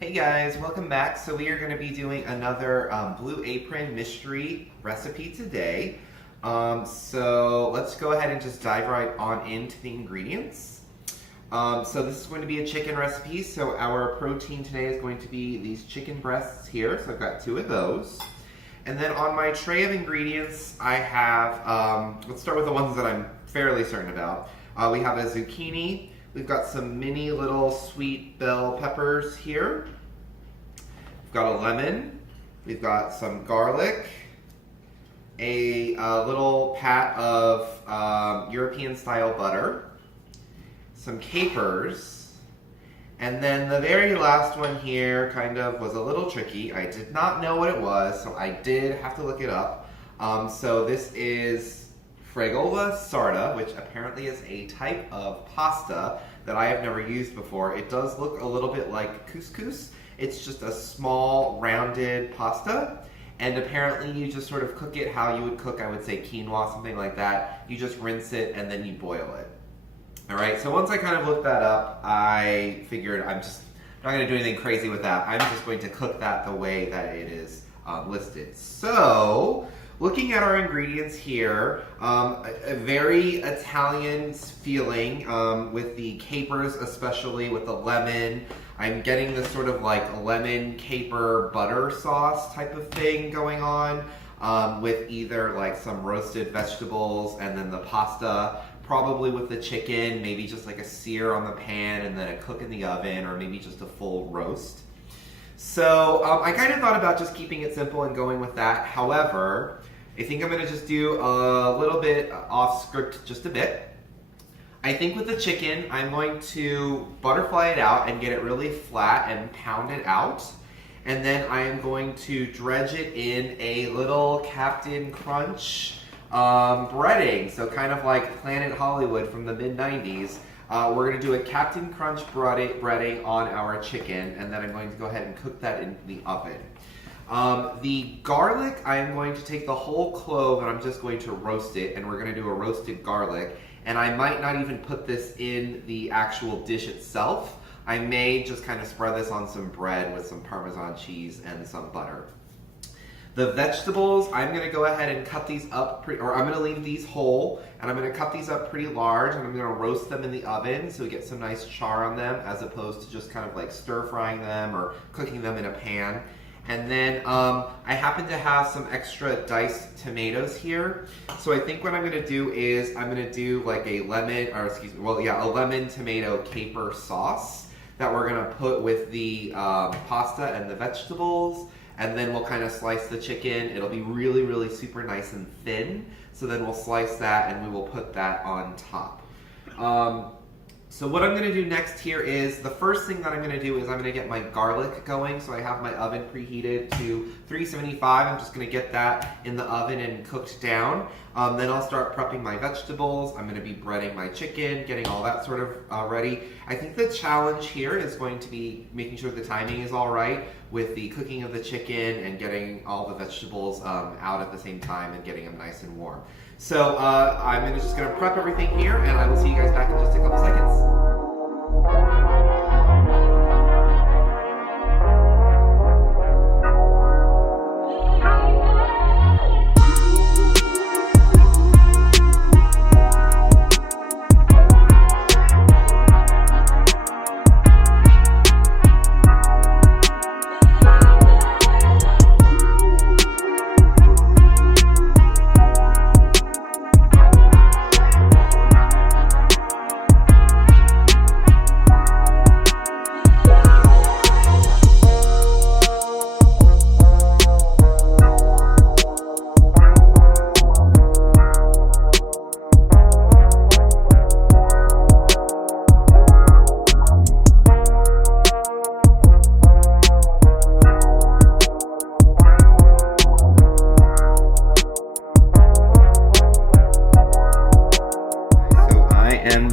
Hey guys, welcome back. So we are going to be doing another Blue Apron mystery recipe today. So let's go ahead and just dive right on into the ingredients. So this is going to be a chicken recipe. So our protein today is going to be these chicken breasts here. So I've got 2 of those. And then on my tray of ingredients, I have, let's start with the ones that I'm fairly certain about. We have a zucchini. We've got some mini little sweet bell peppers here. We've got a lemon. We've got some garlic. A little pat of European style butter. Some capers. And then the very last one here kind of was a little tricky. I did not know what it was, so I did have to look it up. So this is fregola sarda, which apparently is a type of pasta that I have never used before. It does look a little bit like couscous. It's just a small rounded pasta, and apparently you just sort of cook it how you would cook, I would say, quinoa, something like that. You just rinse it and then you boil it. All right, so once I kind of looked that up, I figured I'm not going to do anything crazy with that. I'm just going to cook that the way that it is listed. So, looking at our ingredients here, a very Italian feeling with the capers, especially with the lemon. I'm getting this sort of like lemon caper butter sauce type of thing going on with either like some roasted vegetables and then the pasta, probably with the chicken, maybe just like a sear on the pan and then a cook in the oven, or maybe just a full roast. So I kind of thought about just keeping it simple and going with that. However, I think I'm going to just do a little bit off script, just a bit. I think with the chicken, I'm going to butterfly it out and get it really flat and pound it out. And then I am going to dredge it in a little Captain Crunch breading. So kind of like Planet Hollywood from the mid-90s. We're going to do a Captain Crunch breading on our chicken, and then I'm going to go ahead and cook that in the oven. The garlic, I'm going to take the whole clove and I'm just going to roast it, and we're going to do a roasted garlic. And I might not even put this in the actual dish itself. I may just kind of spread this on some bread with some Parmesan cheese and some butter. The vegetables, I'm going to go ahead and cut these up, I'm going to leave these whole, and I'm going to cut these up pretty large, and I'm going to roast them in the oven so we get some nice char on them, as opposed to just kind of like stir frying them or cooking them in a pan. And then I happen to have some extra diced tomatoes here. So I think what I'm gonna do is I'm gonna do like a a lemon tomato caper sauce that we're gonna put with the pasta and the vegetables. And then we'll kind of slice the chicken. It'll be really, really super nice and thin. So then we'll slice that and we will put that on top. So what I'm going to do next here is, the first thing that I'm going to do is I'm going to get my garlic going. So I have my oven preheated to 375. I'm just going to get that in the oven and cooked down. Then I'll start prepping my vegetables. I'm going to be breading my chicken, getting all that sort of ready. I think the challenge here is going to be making sure the timing is all right with the cooking of the chicken and getting all the vegetables out at the same time and getting them nice and warm. So I'm just going to prep everything here, and I will see you guys back in just a couple seconds.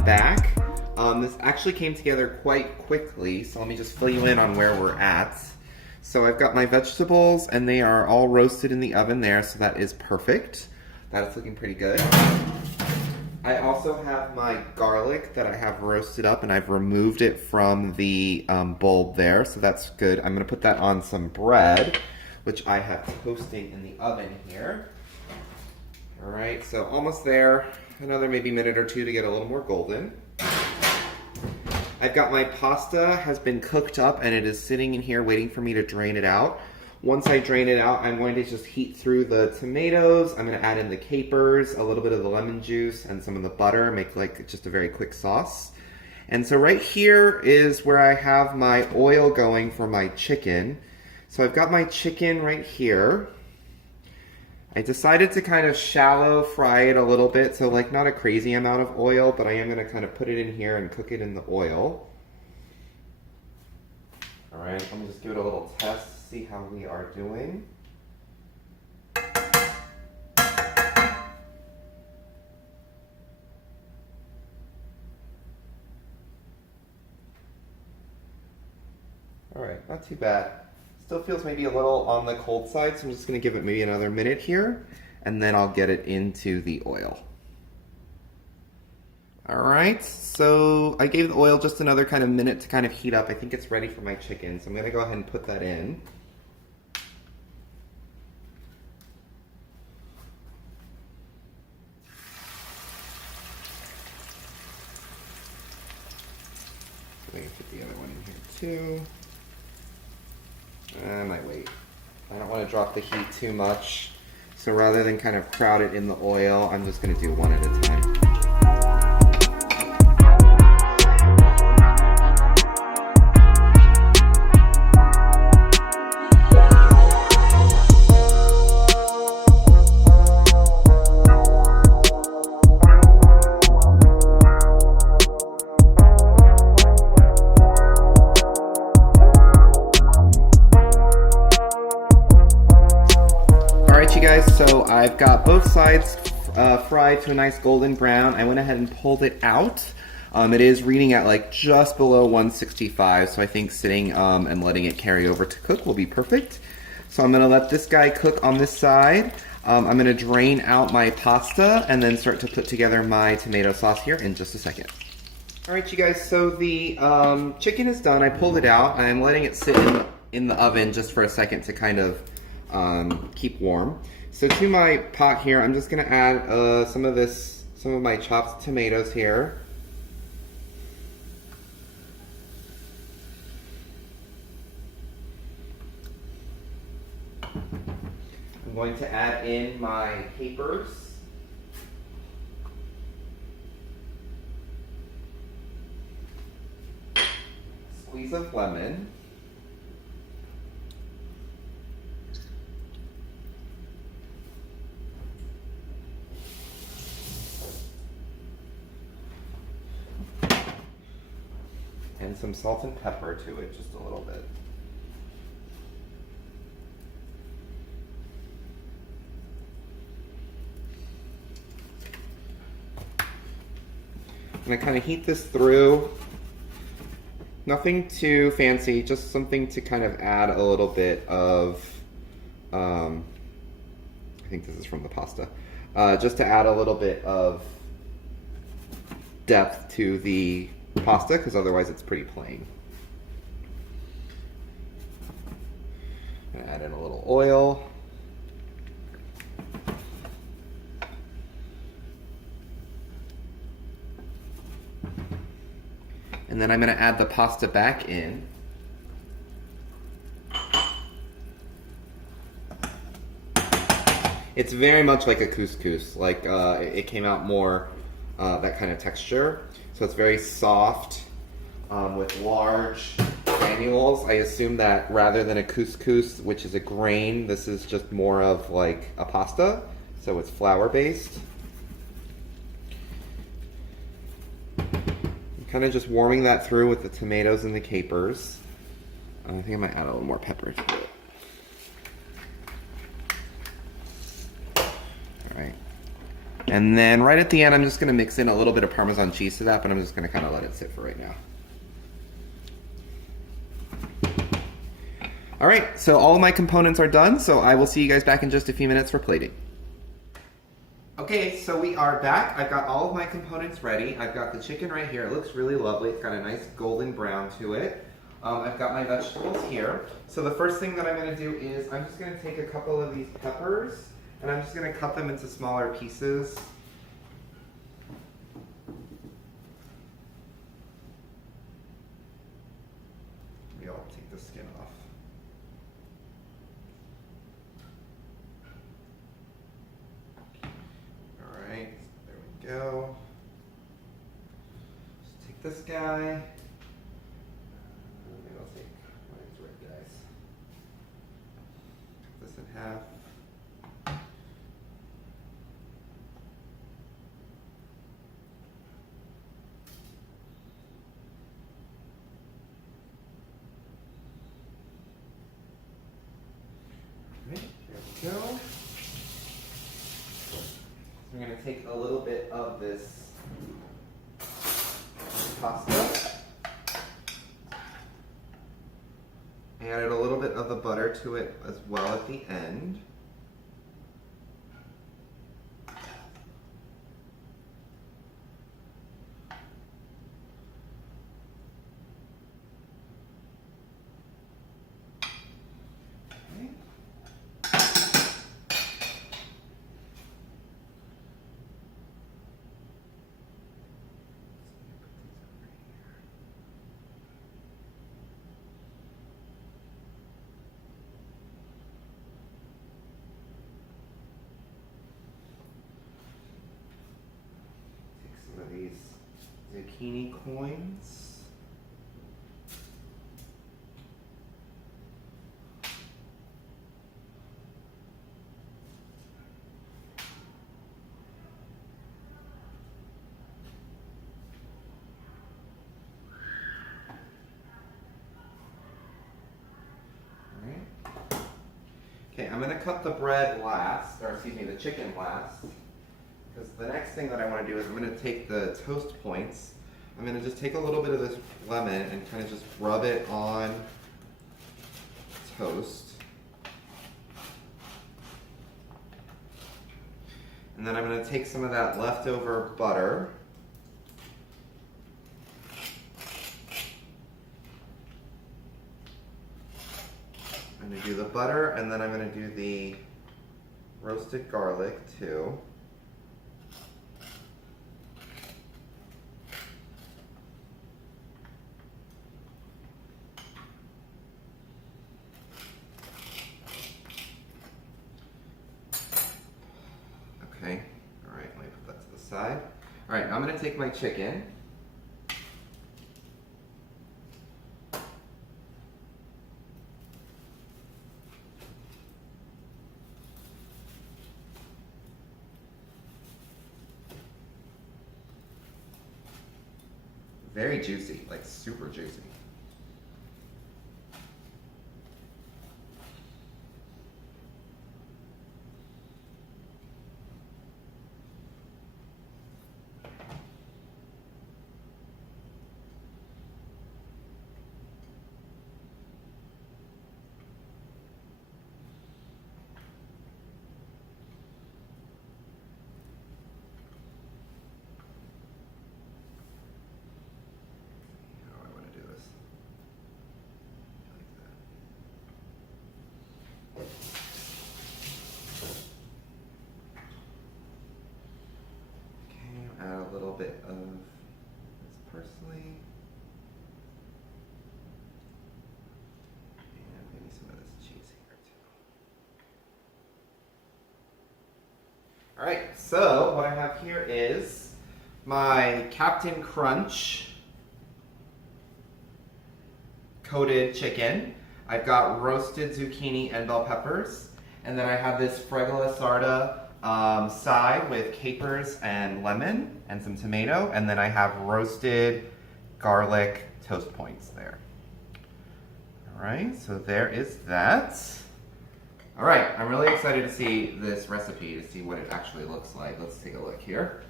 Back. This actually came together quite quickly, so let me just fill you in on where we're at. So I've got my vegetables, and they are all roasted in the oven there, so that is perfect. That is looking pretty good. I also have my garlic that I have roasted up and I've removed it from the bulb there, so that's good. I'm gonna put that on some bread, which I have toasting in the oven here. All right, so almost there. Another maybe minute or two to get a little more golden. I've got my pasta has been cooked up and it is sitting in here waiting for me to drain it out. Once I drain it out, I'm going to just heat through the tomatoes. I'm going to add in the capers, a little bit of the lemon juice, and some of the butter, make like just a very quick sauce. And so right here is where I have my oil going for my chicken. So I've got my chicken right here. I decided to kind of shallow fry it a little bit, so like not a crazy amount of oil, but I am going to kind of put it in here and cook it in the oil. All right, let me just give it a little test. See how we are doing. All right, not too bad. Still feels maybe a little on the cold side, so I'm just gonna give it maybe another minute here, and then I'll get it into the oil. All right, so I gave the oil just another kind of minute to kind of heat up. I think it's ready for my chicken, so I'm gonna go ahead and put that in. I'm gonna put the other one in here too. I might wait. I don't want to drop the heat too much. So rather than kind of crowd it in the oil, I'm just going to do one at a time. You guys, so I've got both sides fried to a nice golden brown. I went ahead and pulled it out. It is reading at like just below 165, so I think sitting and letting it carry over to cook will be perfect. So I'm gonna let this guy cook on this side. I'm gonna drain out my pasta and then start to put together my tomato sauce here in just a second. All right, you guys, so the chicken is done. I pulled it out. I'm letting it sit in the oven just for a second to kind of keep warm. So to my pot here, I'm just gonna add some of my chopped tomatoes here. I'm going to add in my capers. Squeeze of lemon. And some salt and pepper to it, just a little bit. I'm gonna kind of heat this through. Nothing too fancy, just something to kind of add a little bit of, I think this is from the pasta, just to add a little bit of depth to the pasta, because otherwise it's pretty plain. I'm gonna add in a little oil. And then I'm gonna add the pasta back in. It's very much like a couscous, like it came out more that kind of texture. So it's very soft with large granules. I assume that rather than a couscous, which is a grain, this is just more of like a pasta. So it's flour based. I'm kind of just warming that through with the tomatoes and the capers. I think I might add a little more pepper to it. All right. And then right at the end, I'm just gonna mix in a little bit of Parmesan cheese to that, but I'm just gonna kind of let it sit for right now. All right, so all of my components are done, so I will see you guys back in just a few minutes for plating. Okay, so we are back. I've got all of my components ready. I've got the chicken right here. It looks really lovely. It's got a nice golden brown to it. I've got my vegetables here. So the first thing that I'm going to do is I'm just going to take a couple of these peppers and I'm just going to cut them into smaller pieces. Maybe I'll take the skin off. Alright, there we go. Just take this guy. Maybe I'll take one of these red guys. Cut this in half. Alright, there we go. I'm going to take a little bit of this pasta, added a little bit of the butter to it as well at the end. These zucchini coins. All right. Okay, I'm going to cut the bread last, or excuse me, the chicken last. Because the next thing that I want to do is I'm going to take the toast points. I'm going to just take a little bit of this lemon and kind of just rub it on toast. And then I'm going to take some of that leftover butter. I'm going to do the butter and then I'm going to do the roasted garlic too. Okay, all right, let me put that to the side. All right, I'm gonna take my chicken. Very juicy, like super juicy. Add a little bit of this parsley and maybe some of this cheese here too. All right, so what I have here is my Captain Crunch coated chicken. I've got roasted zucchini and bell peppers, and then I have this fregola sarda side with capers and lemon and some tomato, and then I have roasted garlic toast points there. All right, so there is that. All right, I'm really excited to see this recipe, to see what it actually looks like. Let's take a look here.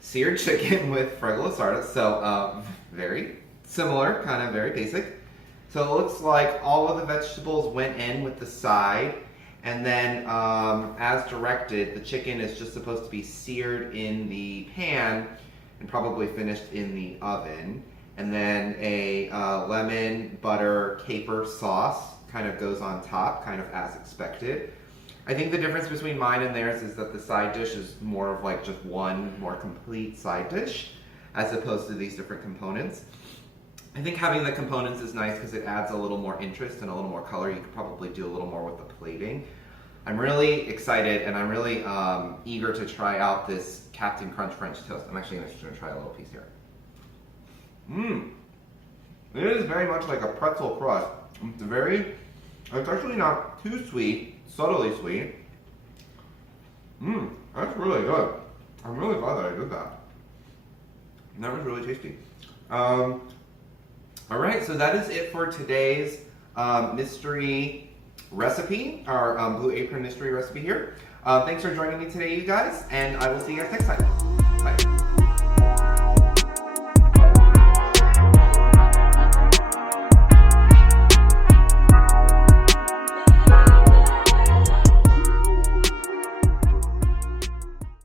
Seared chicken with fregola sarda, so very similar, kind of very basic. So it looks like all of the vegetables went in with the side, And then, as directed, the chicken is just supposed to be seared in the pan and probably finished in the oven. And then a lemon, butter, caper sauce kind of goes on top, kind of as expected. I think the difference between mine and theirs is that the side dish is more of like just one more complete side dish, as opposed to these different components. I think having the components is nice because it adds a little more interest and a little more color. You could probably do a little more with the plating. I'm really excited and I'm really eager to try out this Captain Crunch French toast. I'm actually just going to try a little piece here. It is very much like a pretzel crust. It's actually not too sweet, subtly sweet. That's really good. I'm really glad that I did that. And that was really tasty. All right, so that is it for today's mystery recipe, our Blue Apron mystery recipe here. Thanks for joining me today, you guys, and I will see you guys next time. Bye.